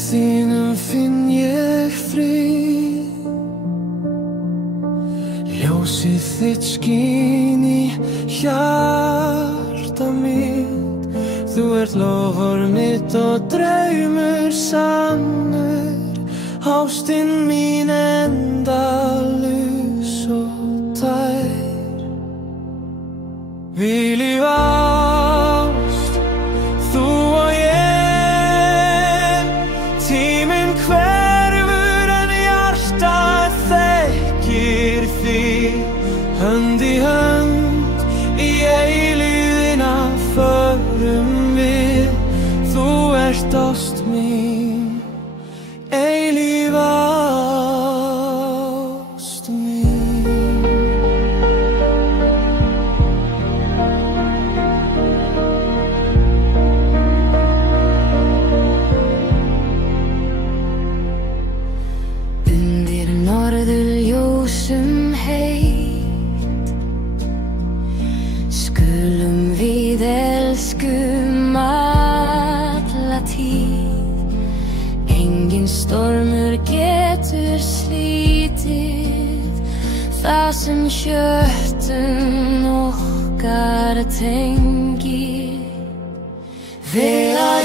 þínum finn ég frið. Ljósið þitt skín í hjarta mitt. Þú ert loforð mitt og draumur sannur. Ástin mín endalaus og tær. Vil í ást, þú og ég. Tíminn hverfur en hjartað þekkir þig. Hönd í hönd í eilífðina förum við. Þú ert ást mín, eilíf ást mín. Undir norðurljósum heitt skulum við elskum alla tíð. Enginn stormur getur slítið það sem hjörtum okkar tengir. Þegar